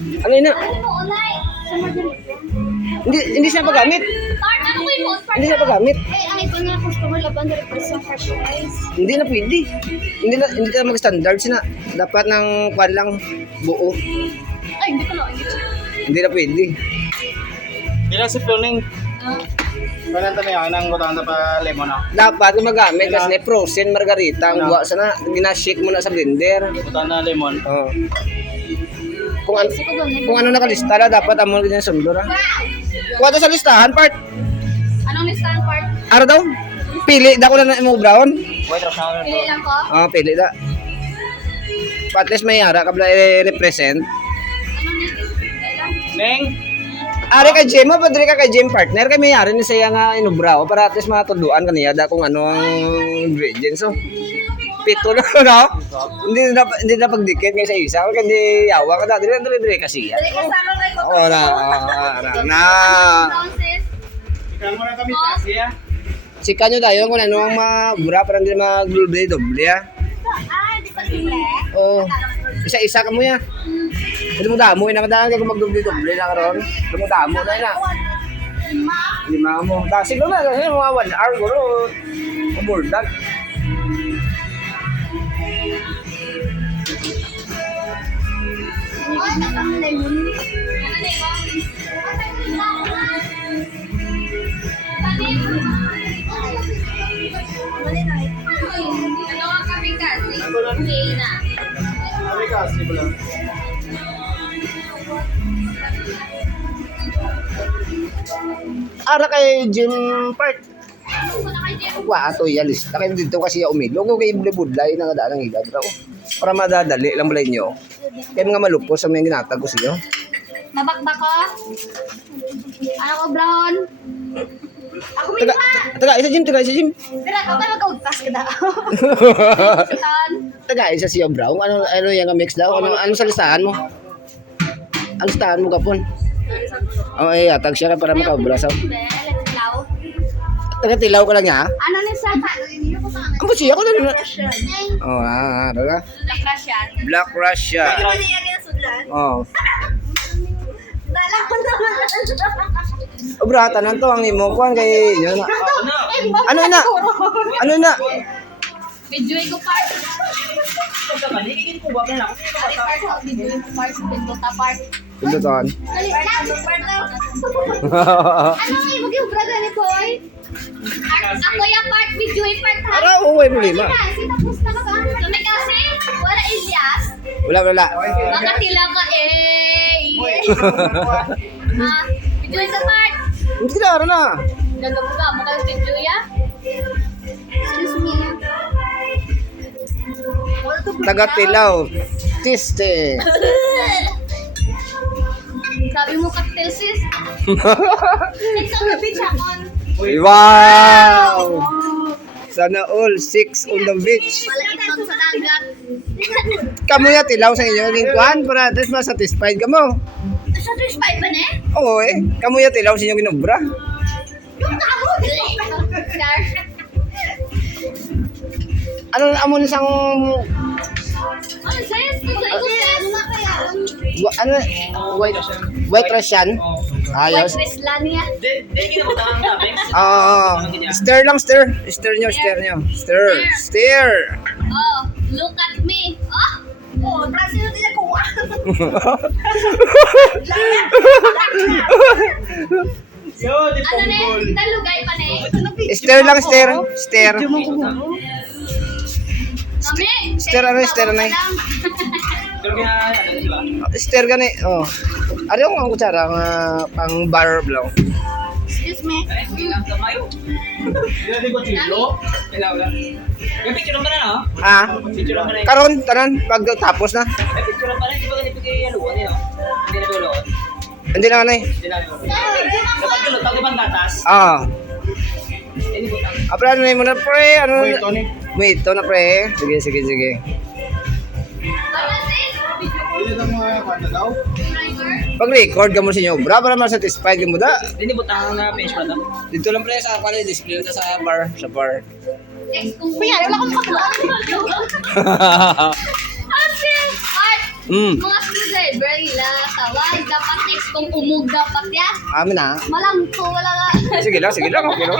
Ano yun na? Ano mo, unay? Sa Margarita. Hindi siya pagamit. Part, ano ko yung most part? Hindi siya pagamit. Eh, ang iba nga customer laban na represent fresh rice. Hindi na pwede. Hindi ka mag-standards na. Dapat ng kwan lang buo. Ay, hindi ko na. Hindi na pwede. Bila si Ploning. Kananta na yan, ang gutang pa lemon na. Dapat gumagamit kasi frozen margarita. Ang buwa sana, ginashake mo na sa blender. Gutang na lemon. Oh. Kung ano nakalista na, dapat amo ganyan sundo na. Kuha to sa listahan, part. Anong listahan part? Ano daw? Pili, dako na mo brown. Wait, rasahan Pili lang ko. Pili da. At least may hara kabla i-represent. Anong nito? Neng! Ari kay Jim, padre ka kay Jim partner kay may ari ni siya nga inubraw para at least matuluan kaniya da kung ano ang ingredients. So, pito na no? Hindi na pagdikit ngay sa isa kay hindi yawa ka da dire kasi. Dali ka sama kay ko. Ora na. Process. Ikaw mo na kami kasi ah. Sika nyo tayo kung ano ang mabura para hindi mag-doble ha. Di pa simple. Oo. Isa-isa ka mo ya. Hindi mo damo, inakadaan ka kung mag-doble na karon. Hindi mo damo na yun. Lima mo. Dasig naman, kasi mga 1 hour guro. Umurdag. Ano nga kami kasi? Okay na. Kami kasi mo lang. Ara kay Jim Park. Ano na kay Jeff? Ato yalis. Kaya dito kasi umilo. Kung kayo bulay na nga ng ilad raw. Para madadali lang balay nyo. Kaya mga malupos sa mga ginatag ko siyo. Mabakbak ko? Ano ko, brown? Ako may Taga isa Jim. Pero ako tayo mag-outpass ka daw. Sitan. Taga isa siya brown. Ano yung mix daw? Ano sa listahan mo? Ano listahan mo kapon? Ay, atag siya para makabrasaw. Let's Taga tilaw ka lang niya. Ano na sa Ano siya ko na? Russian? Taga. Black Russian. Black Russia. Ano yung ginasudlan? Dalang ko naman. Brata nan to ang imo kuan kay inyo na. Ano na? Ano na? Medyo ko part. Medyo ko part. Pinduta part. Pindutan. Dali, part daw. Ano nga yung yung brother ni Koy? Ako yung part, video yung part ha. Ara uwi problema. Kasi tapos na ka ba? Kami kasi, wala Elias. Wala. Makatila ka video yung sa part. Hindi na ara na. Gagabuga mo kayo video ya. Excuse me. Taga tilaw. Tiste. Sabi mo cocktail sis. It's on the beach akon. Wow! Sana all 6 on the beach. Malaiton sa dagat. Kamo ya tilaw sa inyo ning kuan para at least ma-satisfied kamo. Satisfied ba ne? Oo kamo ya tilaw sa inyo ginobra. Yung tao! Scar. Ano amon sang Ano sis? Ano na kaya? ano white Russian? Ayos. White Westlania. Hindi mo tawag namin. Stir lang, stir. Stir nyo. Stir. Oh, look at me. Oh, Brazil din ako. Yo, di Ano ne? Talugay pa ne? Stir lang, stir. Stir. Mami. Stir ano, stir ano eh. Pero kaya, ano di ba? Stir gani. Oh. Ano yung ang kutsara pang bar blow? Excuse me. Hindi lang kamayo. Hindi natin ko chilo. Wala. Yung picture naman na, no? Ah. Picture naman na. Karon tanan pag tapos na. May picture naman na, di ba ganito kayo yaluan yun? Hindi na kayo luwan. Hindi na ano eh. Hindi na kayo luwan. Dapat kayo lutaw, di ba ang gatas? Hindi po tayo. Apre ano mo na pre? Ano? Wait, Tony. Wait, to na pre. Sige. Ano sis? Hindi na mga kanta daw. Driver? Pag record ka mo sa inyo, bra para ma-satisfied ka mo da. Hindi po tayo na page pa daw. Dito lang pre sa pala display na sa bar. Kuya, wala akong kapag. Ano sis? Art. Mga screwdriver nila, tawag, dapat next kung umog dapat yan. Amin na. Malangko, wala nga. Sige lang, okay lang.